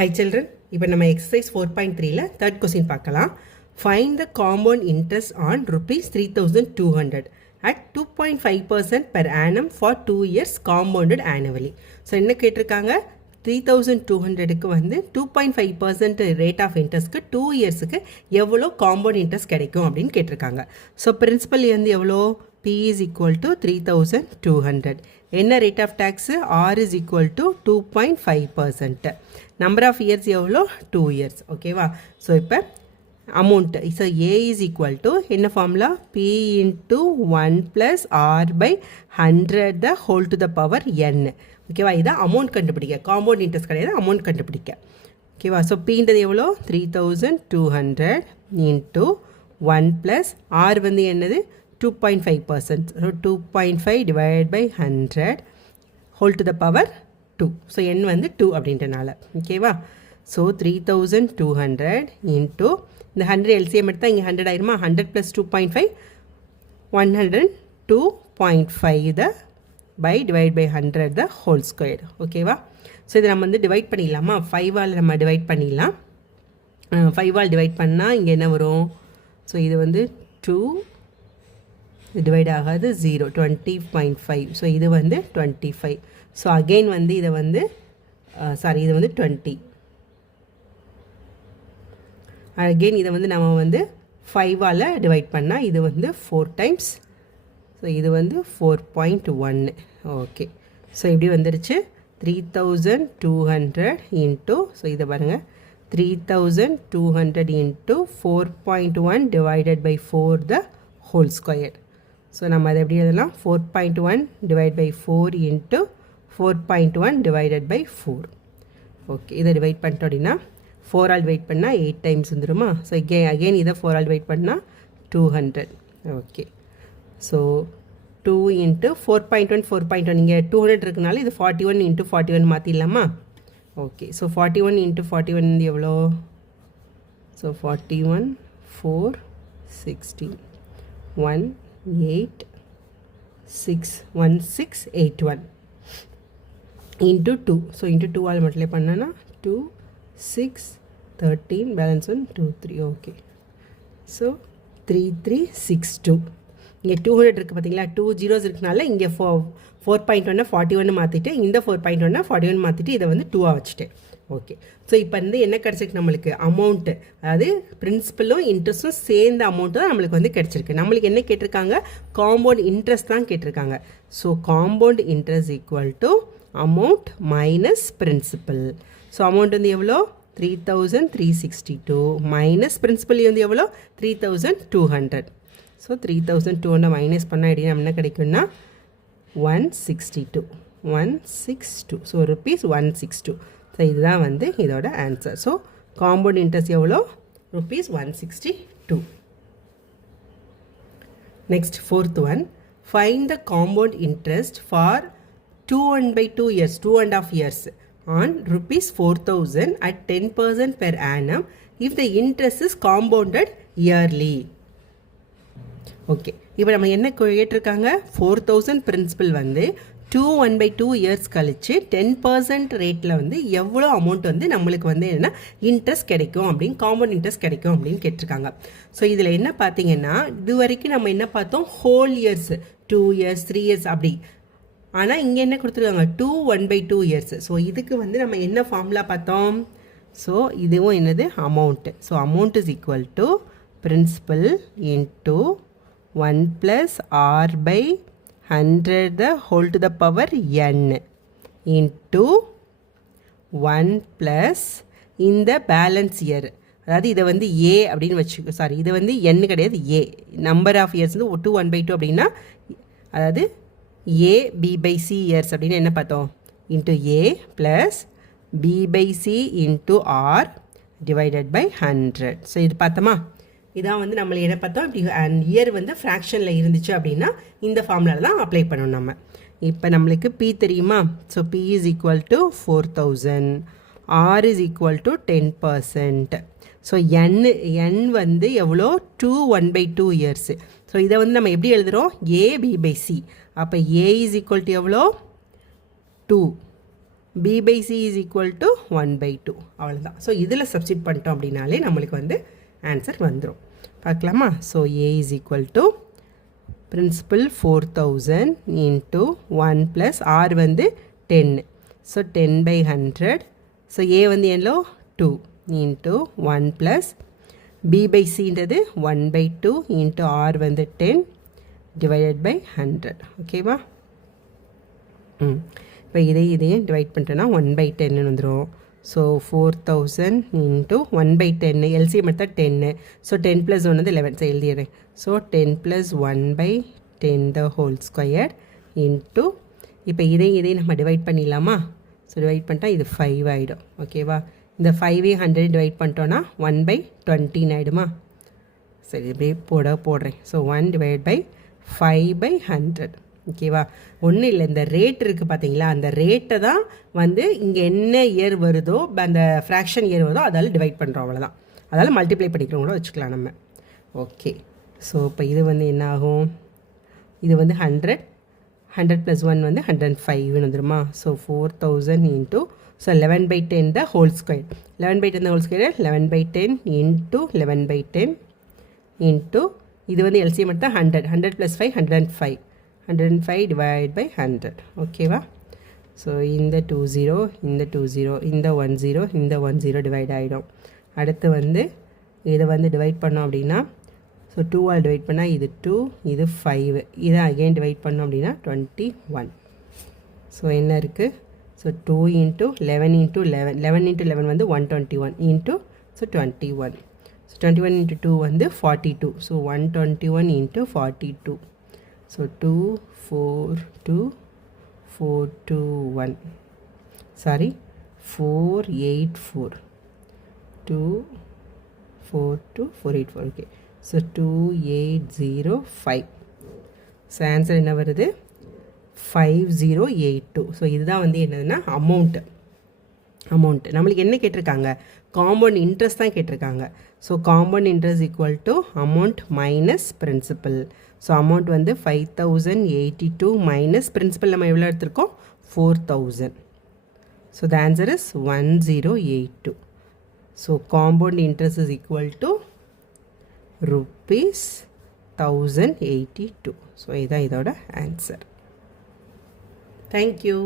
Hi children, இப்போ நம்ம exercise 4.3ல third question பார்க்கலாம். Find the compound interest on rupees 3200 at 2.5% per annum for 2 years compounded annually. So என்ன கேட்டிருக்காங்க 3200க்கு வந்து 2.5% rate of interestக்கு 2 yearsக்கு எவ்வளோ compound interest கிடைக்கும் அப்படின்னு கேட்டிருக்காங்க. So principal வந்து எவ்வளோ P is equal to 3200. என்ன rate of tax? R is equal to 2.5%. Number of years எவ்வளோ 2 years. ஓகேவா? ஸோ இப்போ amount. So A is equal to என்ன formula? P into 1 plus R by 100 the whole to the power N. ஓகேவா? இதான் amount கண்டுபிடிக்க. compound interest கிடையாது amount கண்டுபிடிக்க. ஓகேவா? ஸோ Pன்றது எவ்வளோ 3200 into 1 plus R வந்து என்னது 2.5%. So 2.5 divided by 100 whole to the power 2. So n வந்து 2 அப்படின்றனால ஓகேவா. ஸோ 3200 into இந்த 100 LCM எடுத்தால் இங்கே 100 ஆயிருமா. 100 plus 2.5 102.5 the by divided by 100 the whole square. ஓகேவா. ஸோ இதை நம்ம வந்து டிவைட் பண்ணிடலாமா. 5ஆல் நம்ம டிவைட் பண்ணிடலாம். 5ஆல் டிவைட் பண்ணால் இங்கே என்ன வரும். ஸோ இது வந்து 2 டிவைட் ஆகாது 0 20.5. ஸோ இது வந்து 25. ஸோ அகெயின் வந்து இதை வந்து சாரி இது வந்து 20. அகெயின் இதை வந்து நம்ம வந்து 5ஆல் டிவைட் பண்ணால் இது வந்து 4 times. ஸோ இது வந்து 4.1. ஓகே. ஸோ இப்படி வந்துருச்சு 3200 இன்ட்டு ஸோ இதை பாருங்கள் 3200 into 4.1 divided by 4 the whole square. So நம்ம அதை எப்படி எழுதலாம் 4.1 divide by 4 into 4.1 divided by 4. Okay. இதை டிவைட் பண்ணிட்டோம் அப்படின்னா 4ஆல் டிவைட் பண்ணால் 8 times வந்துடுமா. ஸோ அகெயின் இதை 4ஆல் டிவைட் பண்ணால் 200. ஓகே. ஸோ 2 இன்ட்டு 4.1 4.1 இங்கே 200 இருக்குனால இது 41 இன்ட்டு 41 மாற்றிடலாமா. ஓகே. ஸோ 41 இன்ட்டு 41 வந்து எவ்வளோ. So 41 4 16 1 8 6 1 6 8 1 into 2. So into 2ஆல் multiply பண்ணனா 2 6 13 பேலன்ஸ் 1 2 3. ஓகே. ஸோ 3362. இங்கே 200 இருக்குது பார்த்தீங்களா. 2 zeros இருக்குனால இங்கே 4.1 41 மாற்றிட்டு இந்த 4.1 41 மாற்றிட்டு இதை வந்து 2ஆக வச்சுட்டேன். ஓகே. ஸோ இப்போ வந்து என்ன கிடச்சிருக்கு நம்மளுக்கு அமௌண்ட்டு, அதாவது பிரின்சிபலும் இன்ட்ரெஸ்ட்டும் சேர்ந்த அமௌண்ட்டு தான் நம்மளுக்கு வந்து கிடச்சிருக்கு. நம்மளுக்கு என்ன கேட்டிருக்காங்க காம்பவுண்ட் இன்ட்ரெஸ்ட் தான் கேட்டிருக்காங்க. So compound interest equal to amount minus principal. So amount வந்து எவ்வளோ 3362 மைனஸ் பிரின்சிபல் வந்து எவ்வளோ 3200. ஸோ 3200 மைனஸ் பண்ணால் எப்படி நம்ம என்ன கிடைக்கும்னா 162. So rupees 162. ஸோ இதுதான் வந்து இதோட ஆன்சர். ஸோ காம்பவுண்ட் இன்ட்ரெஸ்ட் எவ்வளோ rupees 162. Next fourth one, find the compound interest for 2.2 years 2.5 years on rupees 4000 at 10% per annum if the interest is compounded yearly. Okay. இப்போ நம்ம என்ன கேட்டிருக்காங்க 4000 பிரின்சிபல் வந்து 1/2 years கழிச்சு 10% ரேட்டில் வந்து எவ்வளோ அமௌண்ட் வந்து நம்மளுக்கு வந்து என்ன இன்ட்ரெஸ்ட் கிடைக்கும் அப்படின்னு காம்பவுண்ட் இன்ட்ரெஸ்ட் கிடைக்கும் அப்படின்னு கேட்டிருக்காங்க. ஸோ இதில் என்ன பார்த்தீங்கன்னா இது வரைக்கும் நம்ம என்ன பார்த்தோம் ஹோல் இயர்ஸ் 2 years 3 years அப்படி. ஆனால் இங்கே என்ன கொடுத்துருக்காங்க 1/2 இயர்ஸ். ஸோ இதுக்கு வந்து நம்ம என்ன ஃபார்முலா பார்த்தோம். ஸோ இதுவும் என்னது amount. So amount is equal to principal into 1 plus R by 100 the whole to the power N into 1 plus இந்த பேலன்ஸ் இயர், அதாவது இதை வந்து A அப்படின்னு வச்சுக்கோ. சாரி இது வந்து N கிடையாது A. நம்பர் ஆஃப் இயர்ஸ் வந்து 1/2 அப்படின்னா அதாவது A B by C years அப்படின்னு என்ன பார்த்தோம் into A plus B by C into R divided by 100. So இது பார்த்தோமா. இதான் வந்து நம்மளை என்ன பார்த்தோம் இப்படி இயர் வந்து ஃப்ராக்ஷனில் இருந்துச்சு அப்படின்னா இந்த ஃபார்முலாவில் தான் அப்ளை பண்ணணும் நம்ம. இப்போ நம்மளுக்கு P தெரியுமா. So P is equal to 4000, R is equal to 10%. So N வந்து எவ்வளோ 1/2 இயர்ஸு. ஸோ இதை வந்து நம்ம எப்படி எழுதுகிறோம் A B by C. அப்போ A இஸ் ஈக்குவல் டு எவ்வளோ 2 b by c is equal to 1 by 2 அவ்வளோதான். ஸோ இதில் சப்ஸ்டிட் பண்ணிட்டோம் அப்படின்னாலே நம்மளுக்கு வந்து ஆன்சர் வந்துடும். பார்க்கலாமா? So a is equal to principal 4000 into 1 plus r வந்து 10. So 10 by 100. ஸோ a வந்து எவ்வளோ 2 into 1 plus b by c ன்றது 1 by 2 into r வந்து 10 divided by 100. ஓகேவா? இப்போ இதையும் டிவைட் பண்ணிட்டோன்னா 1 by 10 வந்துடும். ஸோ 4000 இன்ட்டு 1 by 10 எல்சிஎம் எடுத்தால் 10. ஸோ 10 + 1 வந்து 11. ஸோ எழுதிடுறேன். So 10 + 1 by 10 the whole square into இப்போ இதையும் நம்ம டிவைட் பண்ணிடலாமா? ஸோ டிவைட் பண்ணிட்டா இது 5 ஆகிடும். ஓகேவா? இந்த 5 100 டிவைட் பண்ணிட்டோன்னா 1 by 20 ஆகிடுமா? சரி இப்படியே போடுறேன். So 1 divided by 5 by 100. ஓகேவா? ஒன்றும் இல்லை, இந்த ரேட் இருக்குது பார்த்தீங்களா, அந்த ரேட்டை தான் வந்து இங்கே என்ன இயர் வருதோ அந்த ஃப்ராக்ஷன் இயர் வருதோ அதால் டிவைட் பண்ணுறோம், அவ்வளோதான். அதால் மல்டிப்ளை பண்ணிக்கிறோம் கூட வச்சுக்கலாம் நம்ம. ஓகே. ஸோ இப்போ இது வந்து என்ன ஆகும்? இது வந்து 100 + 1 வந்து 105 வந்துடுமா? So 4000 into so 11 by 10 the whole square. 11 by 10 the whole square 11 by 10 into 11 by 10 into இது வந்து எல்சிஎம் எடுத்தால் 100. 100 + 5 105. 105 divided by 100. ஓகேவா? ஸோ இந்த 20 இந்த 20 இந்த 10 இந்த 10 டிவைட் ஆகிடும். அடுத்து வந்து இதை வந்து டிவைட் பண்ணோம் அப்படின்னா ஸோ 2ஆல் டிவைட் பண்ணால் இது 2 இது 5 இதை அகெயின் டிவைட் பண்ணோம் அப்படின்னா 21. ஸோ என்ன இருக்குது? ஸோ 2 இன்ட்டு 11 இன்ட்டு 11 11 இன்ட்டு 11 வந்து 121 இன்ட்டு ஸோ 21. ஸோ 21 இன்ட்டு 2 வந்து 42. So 121 into 42. So 2 4 2 4 2 1 sorry 4 8 4 2 4 2 4 8 4. Okay, so 2805. So answer என்ன வருது? 5082. ஸோ இதுதான் வந்து என்னதுன்னா அமௌண்ட்டு நம்மளுக்கு என்ன கேட்டிருக்காங்க? காம்பவுண்ட் இன்ட்ரெஸ்ட் தான் கேட்டிருக்காங்க. So compound interest equal to amount minus principal. So amount வந்து 5082 மைனஸ் பிரின்சிபல் நம்ம எவ்வளோ எடுத்திருக்கோம்? 4000. So the answer is 1082. So compound interest is equal to rupees 1082. So இதுதான் இதோட ஆன்சர். தேங்க்யூ.